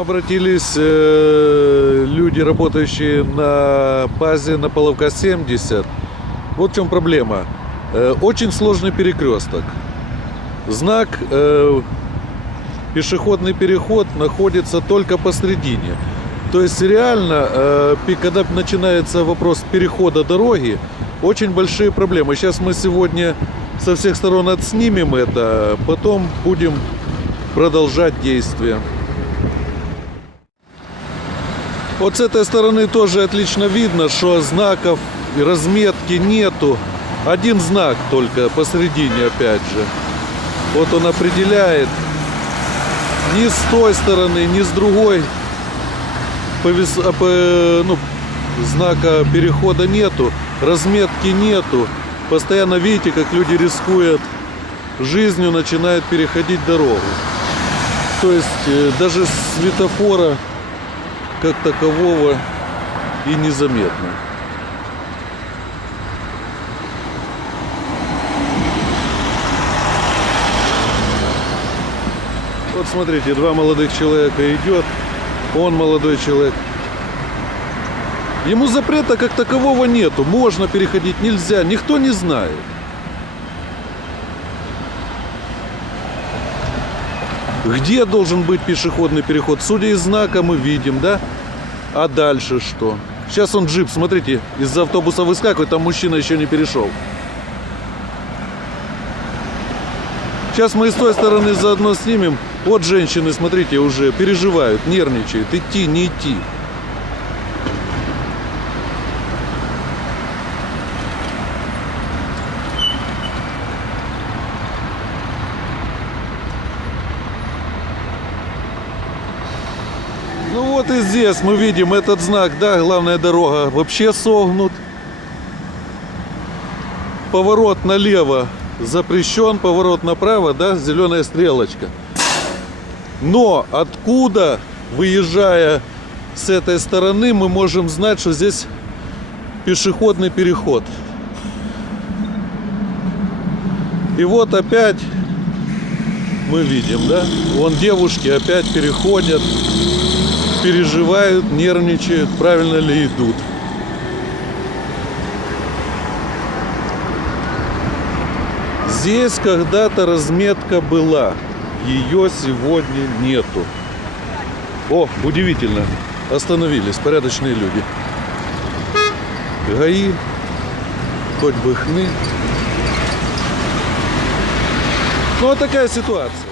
обратились э, люди, работающие на базе на Половка 70. Вот в чем проблема. Э, очень сложный перекресток. Знак э, пешеходный переход находится только посредине. То есть реально, э, когда начинается вопрос перехода дороги, очень большие проблемы. Сейчас мы сегодня со всех сторон отснимем это, потом будем продолжать действия. Вот с этой стороны тоже отлично видно, что знаков и разметки нету. Один знак только посередине опять же. Вот он определяет. Ни с той стороны, ни с другой повес- а, ну, знака перехода нету, разметки нету. Постоянно видите, как люди рискуют жизнью, начинают переходить дорогу. То есть э, даже светофора как такового и незаметно. Вот смотрите, два молодых человека идет, он молодой человек. Ему запрета как такового нету, можно переходить, нельзя, никто не знает. Где должен быть пешеходный переход? Судя из знака мы видим, да? А дальше что? Сейчас он джип, смотрите, из автобуса выскакивает, там мужчина еще не перешел. Сейчас мы с той стороны заодно снимем. Вот женщины, смотрите, уже переживают, нервничают. Идти, не идти. Ну вот и здесь мы видим этот знак, да, главная дорога вообще согнут. Поворот налево запрещен, поворот направо, да, зеленая стрелочка. Но откуда, выезжая с этой стороны, мы можем знать, что здесь пешеходный переход. И вот опять мы видим, да, вон девушки опять переходят, переживают, нервничают, правильно ли идут. Здесь когда-то разметка была. Ее сегодня нету. О, удивительно. Остановились порядочные люди. ГАИ, хоть бы хны. Ну, вот такая ситуация.